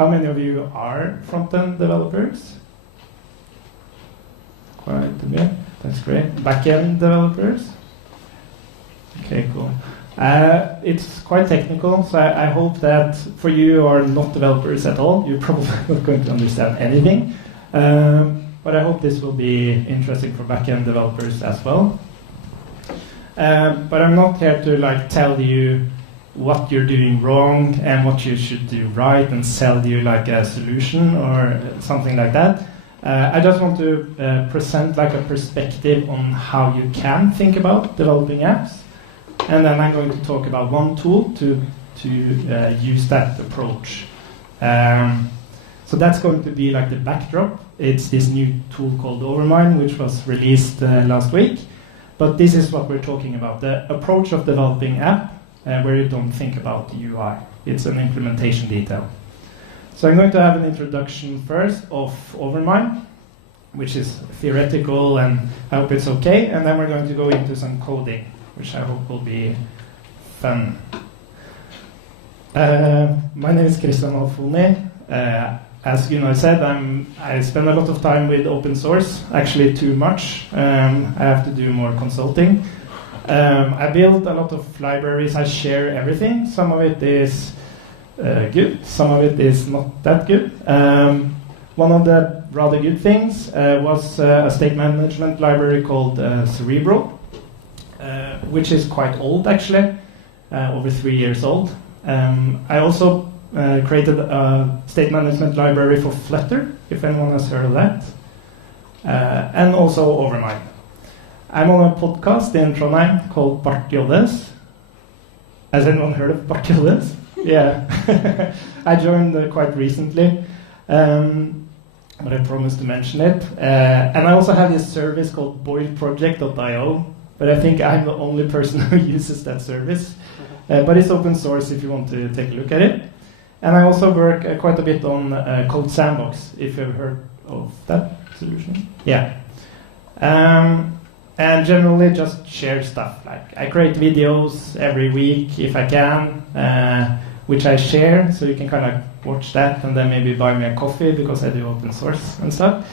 How many of you are front-end developers? Quite a bit. That's great. Back-end developers? Okay, cool. It's quite technical, so I hope that for you who are not developers at all, you're probably not going to understand anything. But I hope this will be interesting for back-end developers as well. But I'm not here to tell you what you're doing wrong and what you should do right and sell you a solution or something like that. I just want to present a perspective on how you can think about developing apps. And then I'm going to talk about one tool to use that approach. So that's going to be the backdrop. It's this new tool called Overmind, which was released last week. But this is what we're talking about, the approach of developing app where you don't think about the UI. It's an implementation detail. So I'm going to have an introduction first of Overmind, which is theoretical, and I hope it's okay. And then we're going to go into some coding, which I hope will be fun. My name is Christian Alfoni. As you know, I said, I spend a lot of time with open source, actually too much. I have to do more consulting. I build a lot of libraries. I share everything. Some of it is good. Some of it is not that good. One of the rather good things was a state management library called Cerebral, which is quite old, actually, over 3 years old. I also created a state management library for Flutter, if anyone has heard of that, and also Overmind. I'm on a podcast in Trondheim called Bart Joddes. Has anyone heard of Bart Joddes? Yeah. I joined quite recently, but I promised to mention it. And I also have this service called boilproject.io, but I think I'm the only person who uses that service. But it's open source if you want to take a look at it. And I also work quite a bit on Code Sandbox, if you've heard of that solution. Yeah. And generally just share stuff. I create videos every week if I can, which I share, so you can kind of watch that and then maybe buy me a coffee because I do open source and stuff.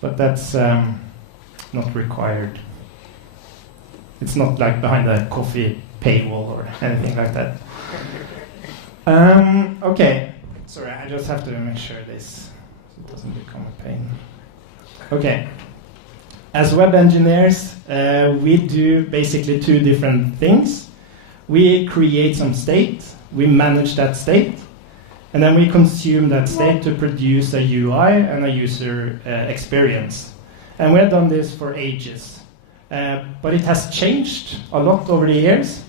But that's not required. It's not behind a coffee paywall or anything like that. Okay, sorry, I just have to make sure this doesn't become a pain. Okay, as web engineers, we do basically two different things. We create some state, we manage that state, and then we consume that state to produce a UI and a user experience. And we have done this for ages, but it has changed a lot over the years.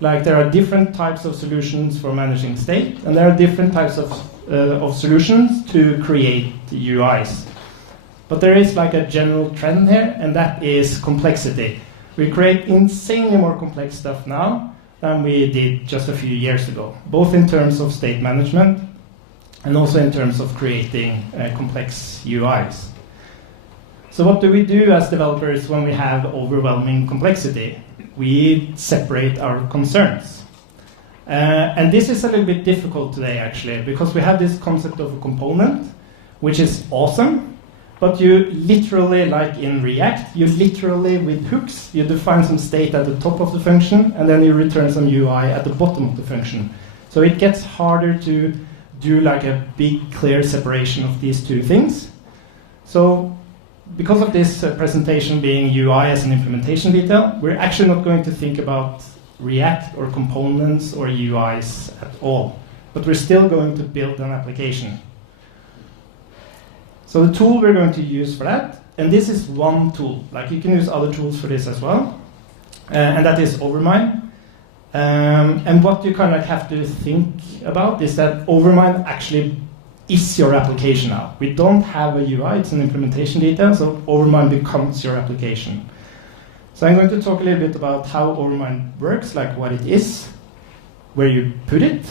There are different types of solutions for managing state, and there are different types of solutions to create UIs. But there is a general trend here, and that is complexity. We create insanely more complex stuff now than we did just a few years ago, both in terms of state management and also in terms of creating complex UIs. So what do we do as developers when we have overwhelming complexity? We separate our concerns. And this is a little bit difficult today, actually, because we have this concept of a component, which is awesome, but you literally, in React, you literally, with hooks, you define some state at the top of the function, and then you return some UI at the bottom of the function. So it gets harder to do a big, clear separation of these two things. So because of this presentation being UI as an implementation detail, we're actually not going to think about React or components or UIs at all. But we're still going to build an application. So the tool we're going to use for that, and this is one tool. You can use other tools for this as well. And that is Overmind. And what you kind of have to think about is that Overmind actually is your application now. We don't have a UI, it's an implementation detail, so Overmind becomes your application. So I'm going to talk a little bit about how Overmind works, what it is, where you put it,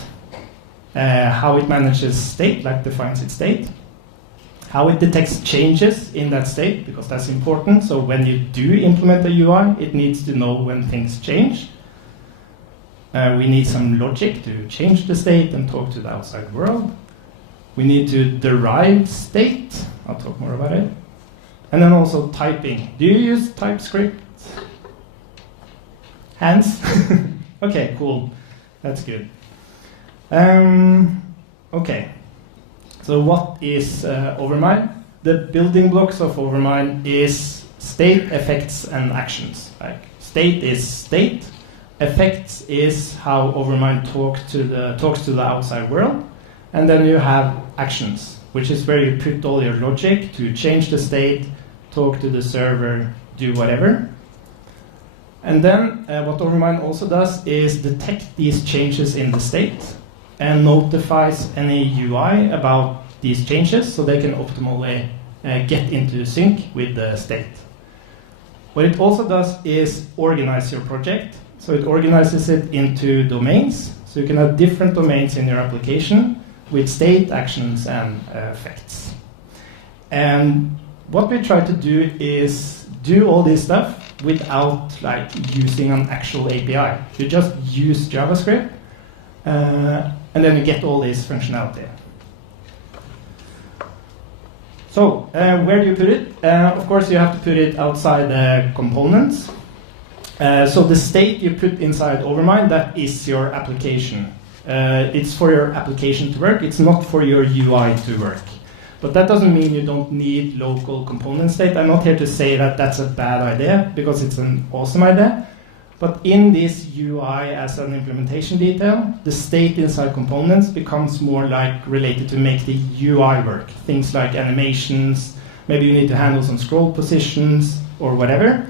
how it manages state, defines its state, how it detects changes in that state, because that's important. So when you do implement a UI, it needs to know when things change. We need some logic to change the state and talk to the outside world. We need to derive state. I'll talk more about it. And then also typing. Do you use Typescript? Hands? Okay, cool. That's good. Okay. So what is Overmind? The building blocks of Overmind is state, effects, and actions. Like state is state. Effects is how Overmind talks to the outside world. And then you have actions, which is where you put all your logic to change the state, talk to the server, do whatever. And then what Overmind also does is detect these changes in the state and notifies any UI about these changes so they can optimally get into sync with the state. What it also does is organize your project. So it organizes it into domains. So you can have different domains in your application with state, actions, and effects. And what we try to do is do all this stuff without like using an actual API. You just use JavaScript, and then you get all this functionality. So where do you put it? Of course, you have to put it outside the components. So the state you put inside Overmind, that is your application. It's for your application to work. It's not for your UI to work. But that doesn't mean you don't need local component state. I'm not here to say that that's a bad idea, because it's an awesome idea. But in this UI as an implementation detail, the state inside components becomes more like related to make the UI work. Things like animations, maybe you need to handle some scroll positions or whatever.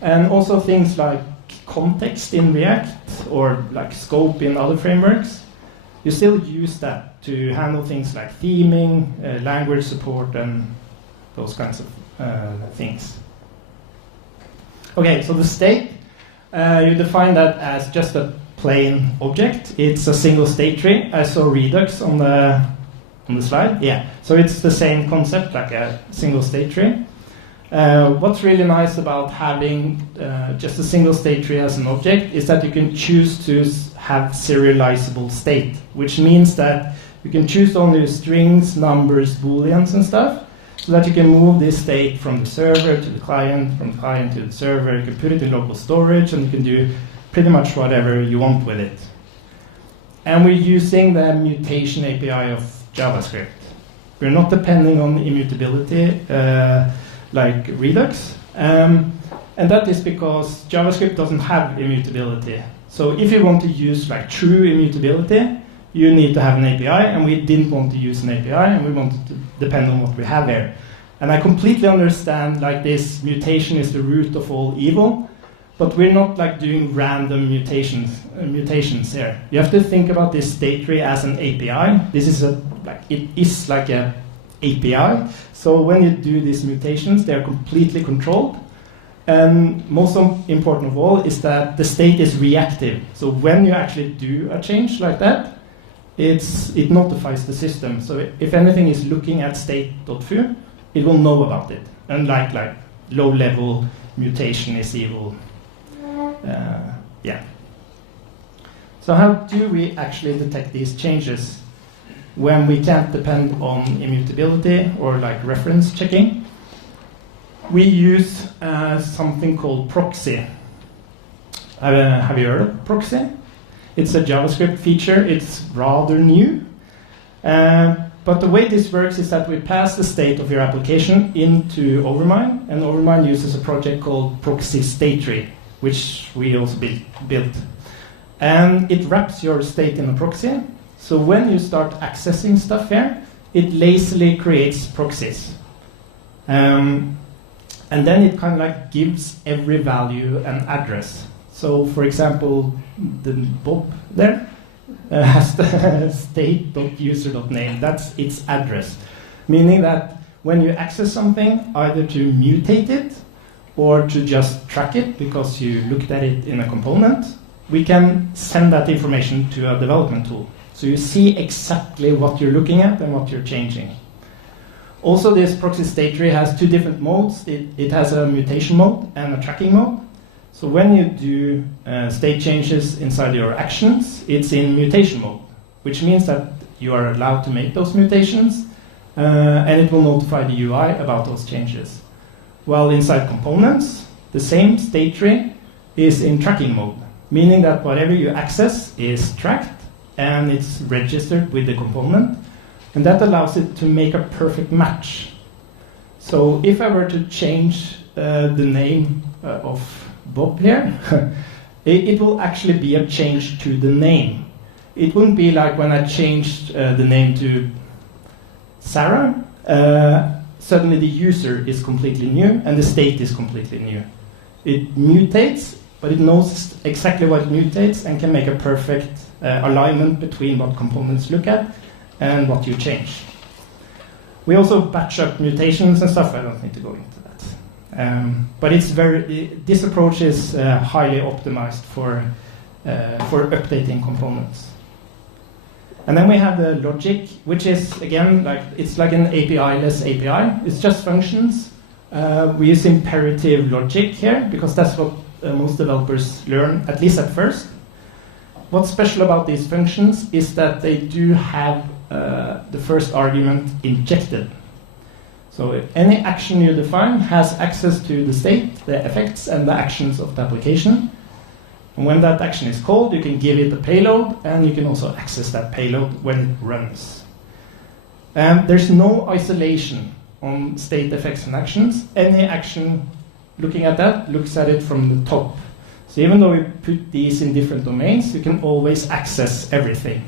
And also things like context in React or like scope in other frameworks. You still use that to handle things like theming, language support, and those kinds of things. Okay, so the state, you define that as just a plain object. It's a single state tree. I saw Redux on the slide. Yeah, so it's the same concept, like a single state tree. What's really nice about having just a single state tree as an object is that you can choose to have serializable state, which means that you can choose only strings, numbers, booleans, and stuff, so that you can move this state from the server to the client, from the client to the server. You can put it in local storage, and you can do pretty much whatever you want with it. And we're using the mutation API of JavaScript. We're not depending on immutability like Redux. And that is because JavaScript doesn't have immutability. So if you want to use like true immutability, you need to have an API, and we didn't want to use an API, and we wanted to depend on what we have here. And I completely understand like this mutation is the root of all evil, but we're not like doing random mutations here. You have to think about this state tree as an API. This is it is like a API. So when you do these mutations, they're completely controlled. And most important of all is that the state is reactive. So when you actually do a change like that, it notifies the system. So if anything is looking at state.foo, it will know about it. Unlike like low-level mutation is evil. Yeah. So how do we actually detect these changes when we can't depend on immutability or like reference checking? We use something called Proxy. Have you heard of Proxy? It's a JavaScript feature. It's rather new. But the way this works is that we pass the state of your application into Overmind, and Overmind uses a project called Proxy State Tree, which we also built. And it wraps your state in a proxy. So when you start accessing stuff here, it lazily creates proxies. And then it kind of like gives every value an address. So for example, the Bob there has the state.user.name. That's its address. Meaning that when you access something, either to mutate it or to just track it because you looked at it in a component, we can send that information to a development tool. So you see exactly what you're looking at and what you're changing. Also, this proxy state tree has two different modes. It has a mutation mode and a tracking mode. So when you do state changes inside your actions, it's in mutation mode, which means that you are allowed to make those mutations, and it will notify the UI about those changes. While inside components, the same state tree is in tracking mode, meaning that whatever you access is tracked and it's registered with the component, and that allows it to make a perfect match. So if I were to change the name of Bob here, it will actually be a change to the name. It wouldn't be like when I changed the name to Sarah, suddenly the user is completely new and the state is completely new. It mutates, but it knows exactly what it mutates and can make a perfect alignment between what components look at and what you change. We also batch up mutations and stuff. I don't need to go into that. But it's this approach is highly optimized for updating components. And then we have the logic, which is, again, it's like an API-less API. It's just functions. We use imperative logic here, because that's what most developers learn, at least at first. What's special about these functions is that they do have the first argument injected. So if any action you define has access to the state, the effects, and the actions of the application. And when that action is called, you can give it a payload, and you can also access that payload when it runs. There's no isolation on state, effects, and actions. Any action looking at that looks at it from the top. So even though we put these in different domains, you can always access everything.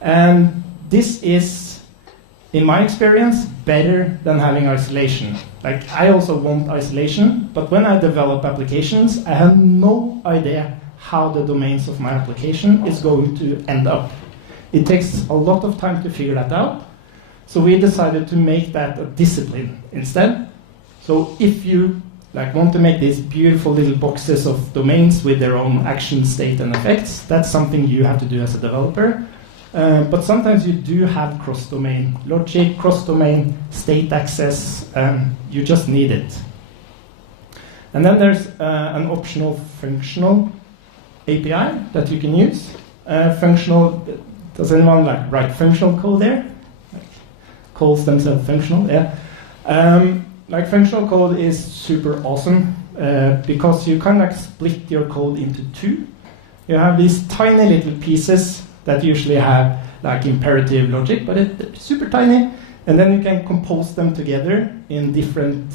And this is, in my experience, better than having isolation. Like, I also want isolation, but when I develop applications, I have no idea how the domains of my application is going to end up. It takes a lot of time to figure that out. So we decided to make that a discipline instead. So if you want to make these beautiful little boxes of domains with their own action, state, and effects, that's something you have to do as a developer. But sometimes you do have cross-domain logic, cross-domain state access, you just need it. And then there's an optional functional API that you can use. Functional, does anyone write functional code there? Calls themselves functional, yeah. Functional code is super awesome because you kind of split your code into two. You have these tiny little pieces that usually have imperative logic, but it's super tiny, and then you can compose them together in different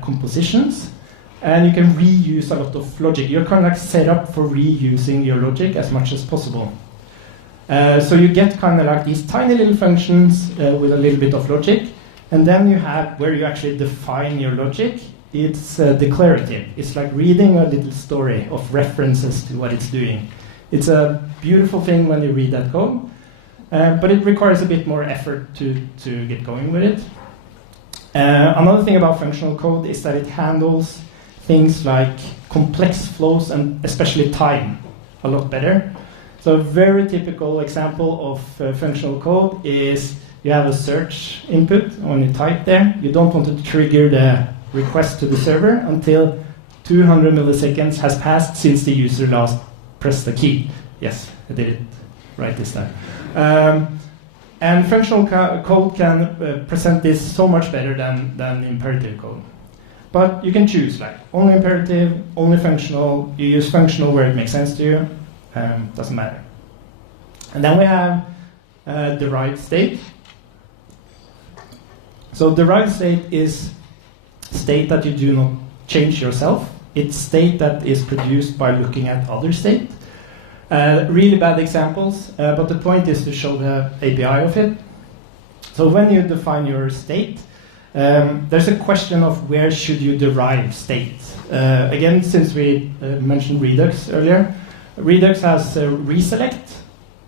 compositions, and you can reuse a lot of logic. You're kind of set up for reusing your logic as much as possible. So you get kind of these tiny little functions with a little bit of logic, and then you have where you actually define your logic. It's declarative. It's like reading a little story of references to what it's doing. It's a beautiful thing when you read that code, but it requires a bit more effort to get going with it. Another thing about functional code is that it handles things like complex flows and especially time a lot better. So a very typical example of functional code is you have a search input. When you type there, you don't want to trigger the request to the server until 200 milliseconds has passed since the user last pressed the key. Yes, I did it right this time. And functional code can present this so much better than imperative code. But you can choose only imperative, only functional. You use functional where it makes sense to you. Doesn't matter. And then we have derived state. So derived state is state that you do not change yourself. It's state that is produced by looking at other state. Really bad examples, but the point is to show the API of it. So when you define your state, there's a question of where should you derive state. Again, since we mentioned Redux earlier, Redux has a reselect,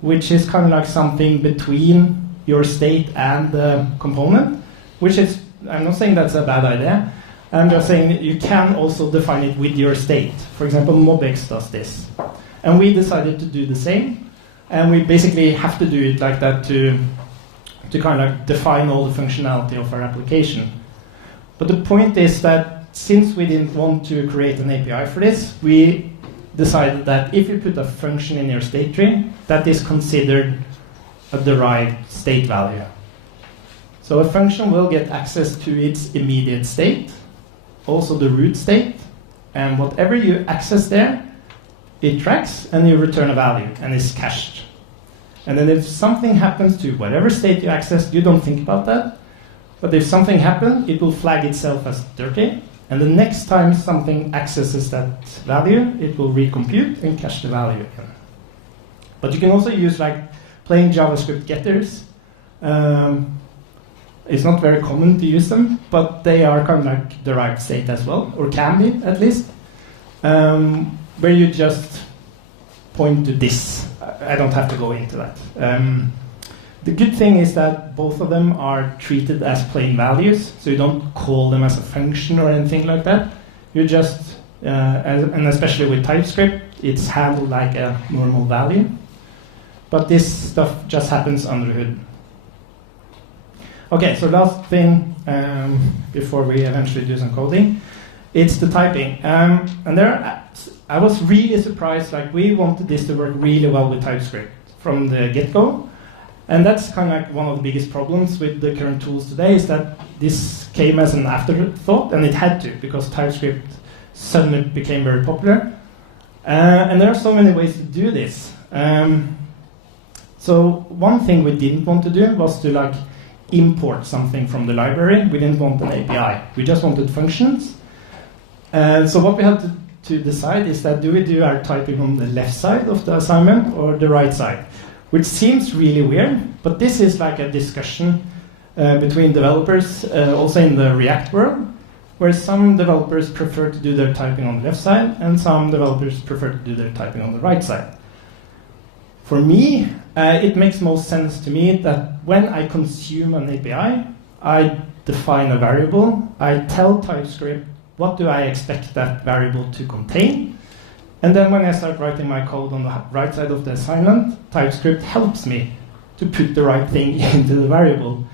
which is kind of like something between your state and the component, which is, I'm not saying that's a bad idea. I'm just saying that you can also define it with your state. For example, MobX does this. And we decided to do the same. And we basically have to do it like that to kind of define all the functionality of our application. But the point is that since we didn't want to create an API for this, we decided that if you put a function in your state tree, that is considered a derived state value. So a function will get access to its immediate state, also the root state, and whatever you access there, it tracks and you return a value and is cached. And then if something happens to whatever state you accessed, you don't think about that. But if something happens, it will flag itself as dirty. And the next time something accesses that value, it will recompute and cache the value again. But you can also use like plain JavaScript getters. It's not very common to use them, but they are kind of like derived state as well, or can be at least, where you just point to this. I don't have to go into that. The good thing is that both of them are treated as plain values, so you don't call them as a function or anything like that. You just, and especially with TypeScript, it's handled like a normal value. But this stuff just happens under the hood. Okay, so last thing before we eventually do some coding, it's the typing. And there, I was really surprised. Like we wanted this to work really well with TypeScript from the get-go, and that's kind of like one of the biggest problems with the current tools today is that this came as an afterthought, and it had to because TypeScript suddenly became very popular. And there are so many ways to do this. So one thing we didn't want to do was to like import something from the library. We didn't want an API. We just wanted functions. So what we had to decide is that do we do our typing on the left side of the assignment or the right side? Which seems really weird, but this is like a discussion between developers, also in the React world, where some developers prefer to do their typing on the left side and some developers prefer to do their typing on the right side. For me, it makes most sense to me that when I consume an API, I define a variable, I tell TypeScript what do I expect that variable to contain, and then when I start writing my code on the right side of the assignment, TypeScript helps me to put the right thing into the variable.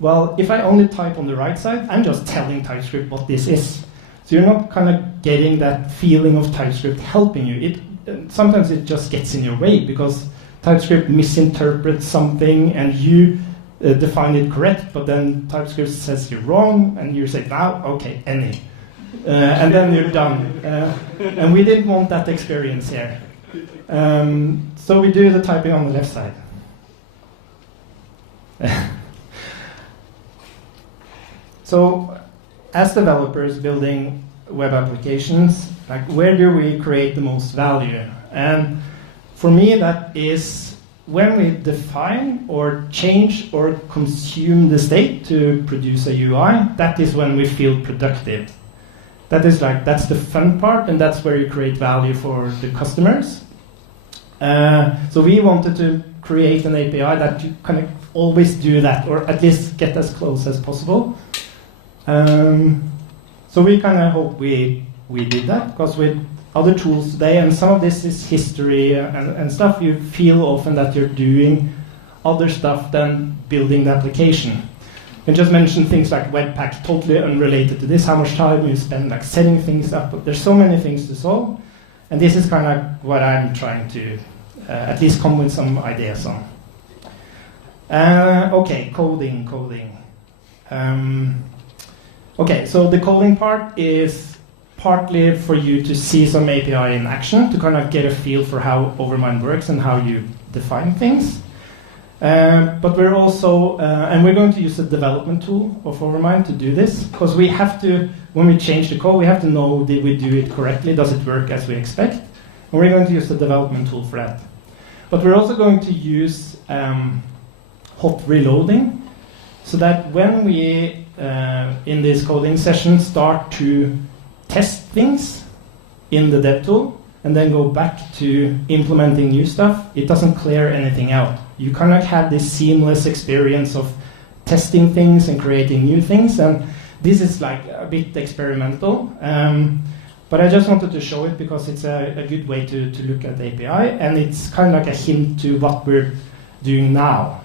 Well, if I only type on the right side, I'm just telling TypeScript what this is. So you're not kind of getting that feeling of TypeScript helping you. Sometimes it just gets in your way because TypeScript misinterprets something and you define it correct, but then TypeScript says you're wrong, and you say, now, okay, any. And then you're done. And we didn't want that experience here. So we do the typing on the left side. So as developers building web applications, like where do we create the most value? And for me, that is when we define or change or consume the state to produce a UI, that is when we feel productive. That's the fun part, and that's where you create value for the customers. So we wanted to create an API that you kind of always do that, or at least get as close as possible. So we kind of hope we did that, because with other tools today, and some of this is history and stuff, you feel often that you're doing other stuff than building the application. You can just mention things like Webpack, totally unrelated to this, how much time you spend like setting things up. But there's so many things to solve, and this is kind of like what I'm trying to at least come with some ideas on. Okay, coding. Okay, so the coding part is partly for you to see some API in action, to kind of get a feel for how Overmind works and how you define things. But we're also, and we're going to use the development tool of Overmind to do this, because we have to, when we change the code, we have to know, did we do it correctly? Does it work as we expect? And we're going to use the development tool for that. But we're also going to use hot reloading, so that when we, in this coding session, start to test things in the dev tool, and then go back to implementing new stuff, it doesn't clear anything out. You kind of have this seamless experience of testing things and creating new things, and this is like a bit experimental. But I just wanted to show it because it's a good way to look at the API, and it's kind of like a hint to what we're doing now.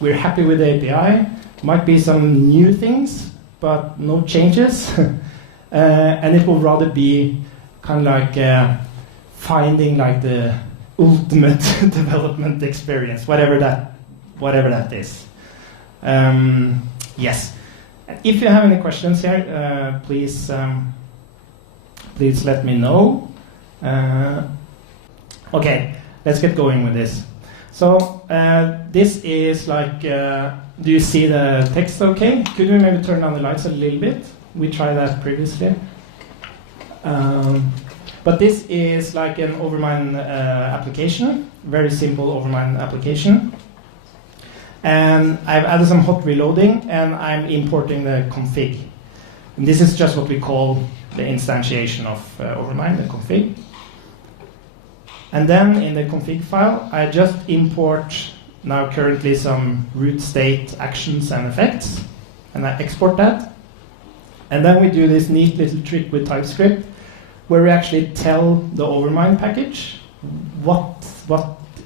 We're happy with the API. Might be some new things, but no changes. And it will rather be kind of like finding like the ultimate development experience, whatever whatever that is. Yes. If you have any questions here, please let me know. Okay, let's get going with this. So this is like, do you see the text okay? Could we maybe turn down the lights a little bit? We tried that previously. But this is like an Overmind application, very simple Overmind application. And I've added some hot reloading, and I'm importing the config. And this is just what we call the instantiation of Overmind, the config. And then in the config file, I just import now currently some root state actions and effects, and I export that. And then we do this neat little trick with Typescript, where we actually tell the Overmind package what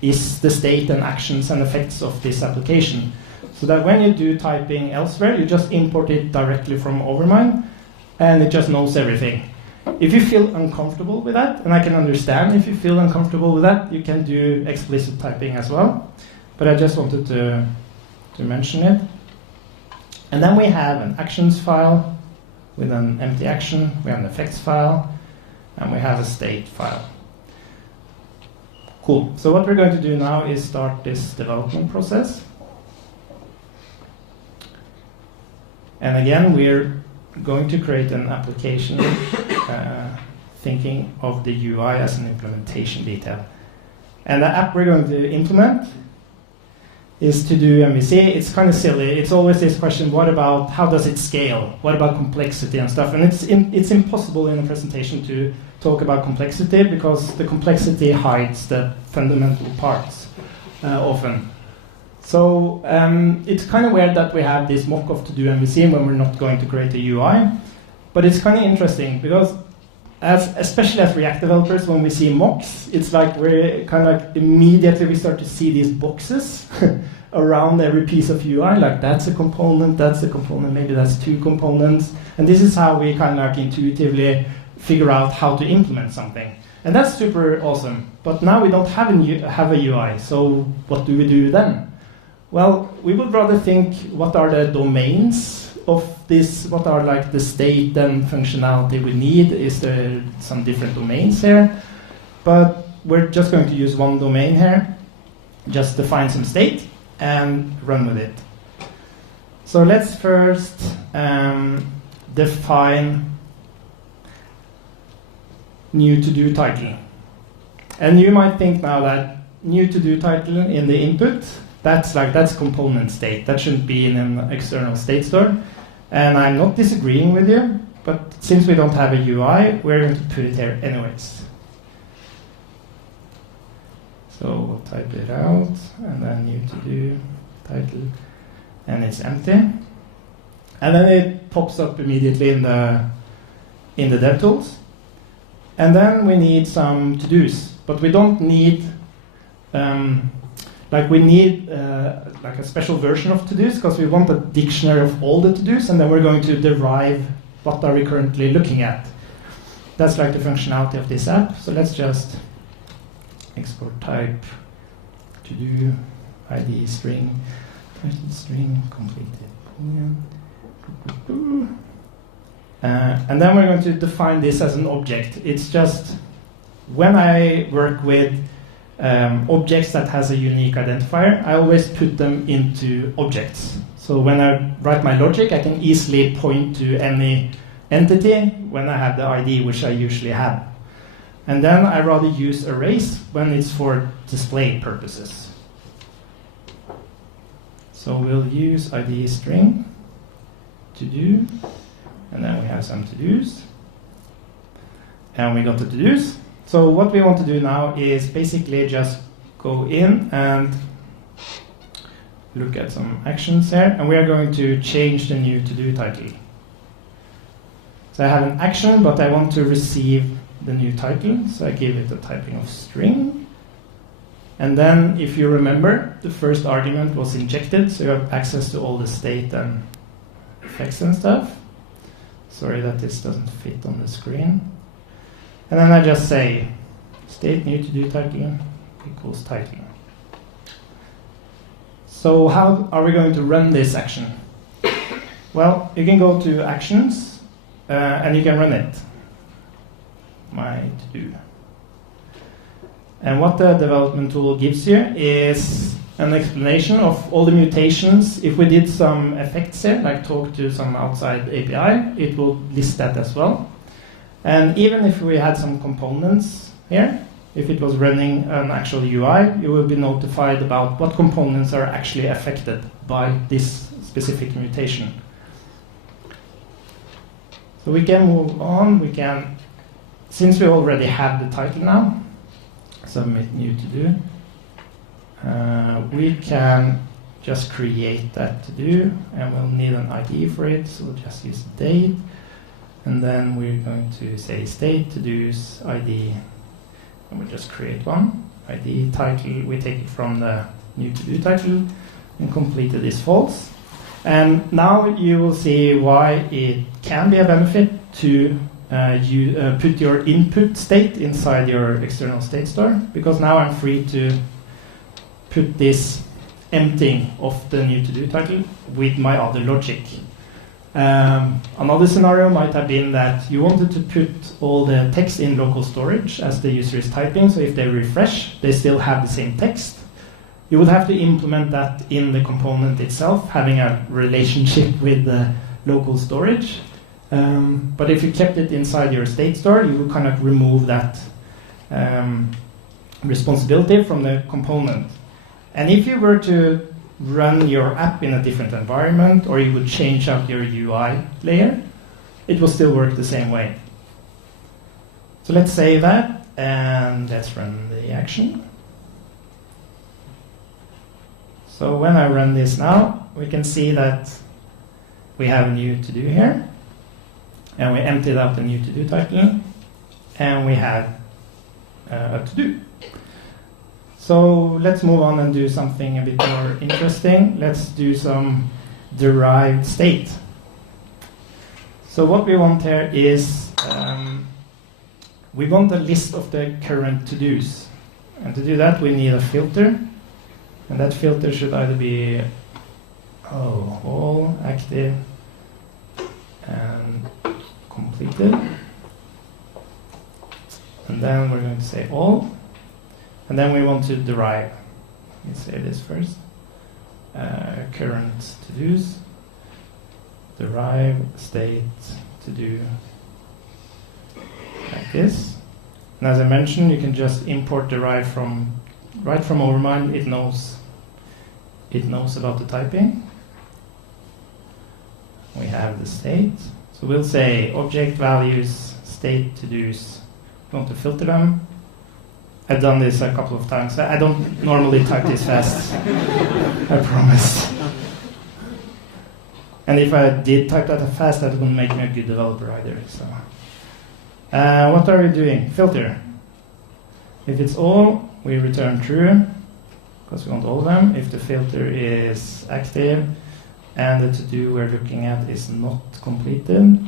is the state and actions and effects of this application. So that when you do typing elsewhere, you just import it directly from Overmind, and it just knows everything. If you feel uncomfortable with that, and I can understand if you feel uncomfortable with that, you can do explicit typing as well. But I just wanted to mention it. And then we have an actions file with an empty action, we have an effects file, and we have a state file. Cool. So what we're going to do now is start this development process. And again, we're going to create an application thinking of the UI as an implementation detail. And the app we're going to implement is to do MVC. It's kind of silly. It's always this question, what about, how does it scale? What about complexity and stuff? And it's impossible in a presentation to talk about complexity, because the complexity hides the fundamental parts often. So it's kind of weird that we have this mock-off to do MVC when we're not going to create a UI. But it's kind of interesting, because especially as React developers, when we see mocks, it's like we're kind of like immediately we start to see these boxes around every piece of UI, like that's a component, maybe that's two components. And this is how we kind of like intuitively figure out how to implement something. And that's super awesome. But now we don't have a UI, so what do we do then? Well, we would rather think, what are the domains of this? What are like the state and functionality we need? Is there some different domains here? But we're just going to use one domain here, just define some state and run with it. So let's first define new to-do title. And you might think now that new to-do title in the input, that's component state. That shouldn't be in an external state store. And I'm not disagreeing with you, but since we don't have a UI, we're going to put it here anyways. So we'll type it out, and then new to-do title, and it's empty. And then it pops up immediately in the DevTools. And then we need some to-dos, but we don't need, we need like a special version of to-dos, because we want a dictionary of all the to-dos, and then we're going to derive what are we currently looking at. That's like the functionality of this app. So let's just export type to-do ID string, title string, completed boolean. And then we're going to define this as an object. It's just when I work with objects that has a unique identifier, I always put them into objects. So when I write my logic, I can easily point to any entity when I have the ID, which I usually have. And then I rather use arrays when it's for display purposes. So we'll use ID string to do. And then we have some to-dos. And we got the to-dos. So what we want to do now is basically just go in and look at some actions here. And we are going to change the new to-do title. So I have an action, but I want to receive the new title. So I give it a typing of string. And then, if you remember, the first argument was injected. So you have access to all the state and effects and stuff. Sorry that this doesn't fit on the screen. And then I just say state new to do title equals title. So how are we going to run this action? Well, you can go to Actions, and you can run it. My to-do. And what the development tool gives you is an explanation of all the mutations. If we did some effects here, like talk to some outside API, it will list that as well. And even if we had some components here, if it was running an actual UI, you will be notified about what components are actually affected by this specific mutation. So we can move on. We can, since we already have the title now, submit new to do. We can just create that to do, and we'll need an ID for it. So we'll just use date, and then we're going to say state to do's ID, and we'll just create one ID title. We take it from the new to do title and completed is false. And now you will see why it can be a benefit to put your input state inside your external state store, because now I'm free to put this emptying of the new to do title with my other logic. Another scenario might have been that you wanted to put all the text in local storage as the user is typing, so if they refresh, they still have the same text. You would have to implement that in the component itself, having a relationship with the local storage. But if you kept it inside your state store, you would kind of remove that responsibility from the component. And if you were to run your app in a different environment, or you would change out your UI layer, it will still work the same way. So let's save that, and let's run the action. So when I run this now, we can see that we have a new to do here, and we emptied out the new to do title, and we have a to do. So let's move on and do something a bit more interesting. Let's do some derived state. So what we want here is we want a list of the current to-dos. And to do that, we need a filter. And that filter should either be all, active, and completed. And then we're going to say all. And then we want to derive. Let's say this first. Current to-dos. Derive state to do like this. And as I mentioned, you can just import derive from right from Overmind. It knows about the typing. We have the state. So we'll say object values state to-dos. We want to filter them. I've done this a couple of times. I don't normally type this fast. I promise. And if I did type that fast, that wouldn't make me a good developer either. So, what are we doing? Filter. If it's all, we return true, because we want all of them. If the filter is active and the to-do we're looking at is not completed,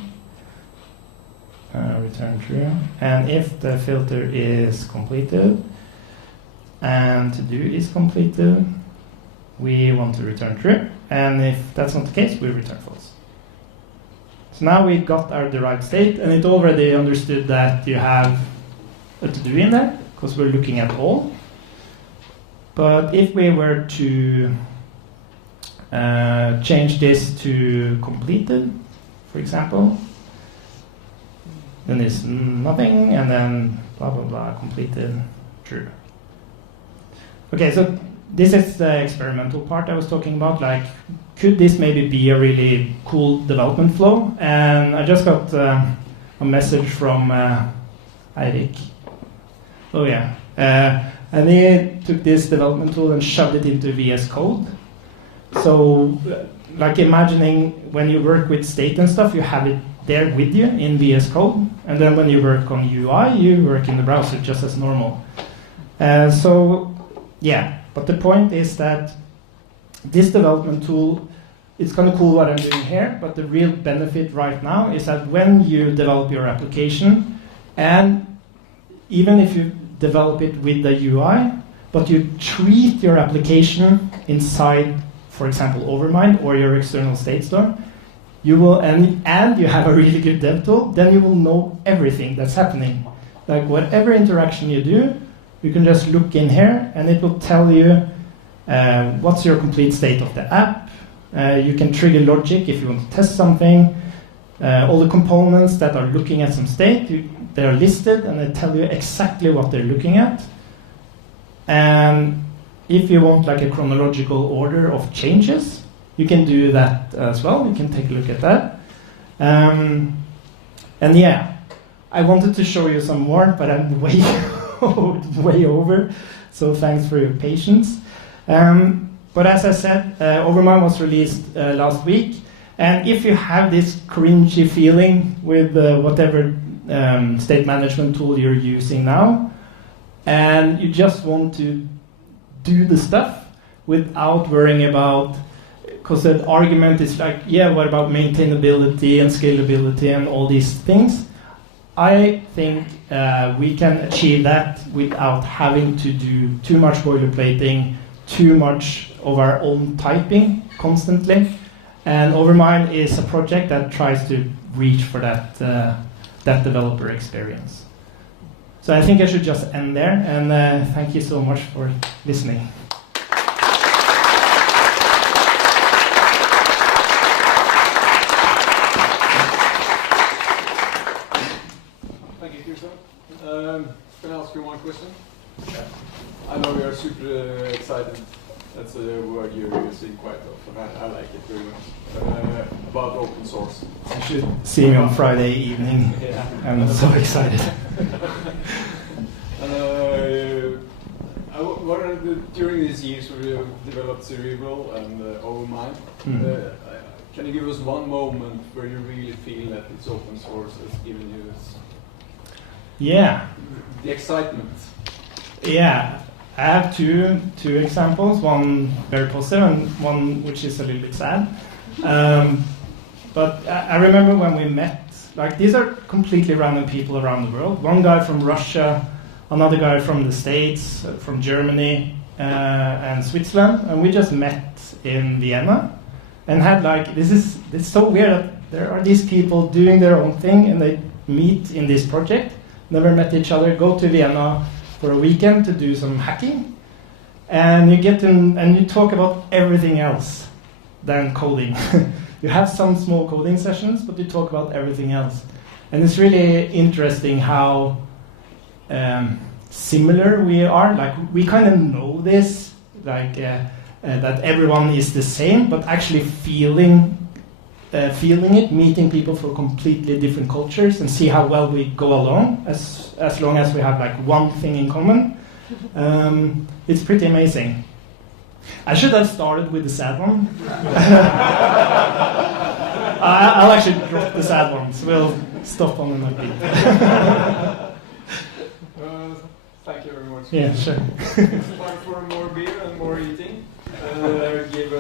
return true. And if the filter is completed and to-do is completed, we want to return true. And if that's not the case, we return false. So now we got our derived state, and it already understood that you have a to-do in there, because we're looking at all. But if we were to change this to completed, for example, then there's nothing, and then blah, blah, blah, completed, true. Okay, so this is the experimental part I was talking about. Like, could this maybe be a really cool development flow? And I just got a message from Eirik. Oh, yeah. And he took this development tool and shoved it into VS Code. So, like imagining when you work with state and stuff, you have it there with you in VS Code, and then when you work on UI, you work in the browser just as normal. So, yeah, but the point is that this development tool, it's kind of cool what I'm doing here, but the real benefit right now is that when you develop your application, and even if you develop it with the UI, but you treat your application inside, for example, Overmind or your external state store, you will, and you have a really good dev tool, then you will know everything that's happening. Like whatever interaction you do, you can just look in here and it will tell you what's your complete state of the app. You can trigger logic if you want to test something. All the components that are looking at some state, they are listed and they tell you exactly what they're looking at. And if you want like a chronological order of changes, you can do that as well. You can take a look at that. And yeah, I wanted to show you some more, but I'm way, way over. So thanks for your patience. But as I said, Overmind was released last week. And if you have this cringy feeling with whatever state management tool you're using now, and you just want to do the stuff without worrying about, because the argument is like, yeah, what about maintainability and scalability and all these things? I think we can achieve that without having to do too much boilerplating, too much of our own typing constantly. And Overmind is a project that tries to reach for that, that developer experience. So I think I should just end there, and thank you so much for listening. Thank you, Christian. Can I ask you one question? Yeah. I know you are super excited. That's a word you're using quite often. I like it very much. About open source. You should see me on Friday evening. Yeah. I'm so excited. What are during these years we have developed Cerebral and Overmind? Can you give us one moment where you really feel that it's open source has given you this? Yeah. The excitement. Yeah. I have two examples, one very positive and one which is a little bit sad. But I remember when we met, like these are completely random people around the world. One guy from Russia, another guy from the States, from Germany and Switzerland, and we just met in Vienna and had like, it's so weird that there are these people doing their own thing and they meet in this project, never met each other, go to Vienna for a weekend to do some hacking, and you get in and you talk about everything else than coding. You have some small coding sessions, but you talk about everything else. And it's really interesting how similar we are. Like we kind of know this, like that everyone is the same, but actually feeling it, meeting people from completely different cultures, and see how well we go along as long as we have like one thing in common. It's pretty amazing. I should have started with the sad one. I'll actually drop the sad ones. We'll stop on an upbeat. Thank you very much. Yeah, sure. It's time for more beer and more eating. Give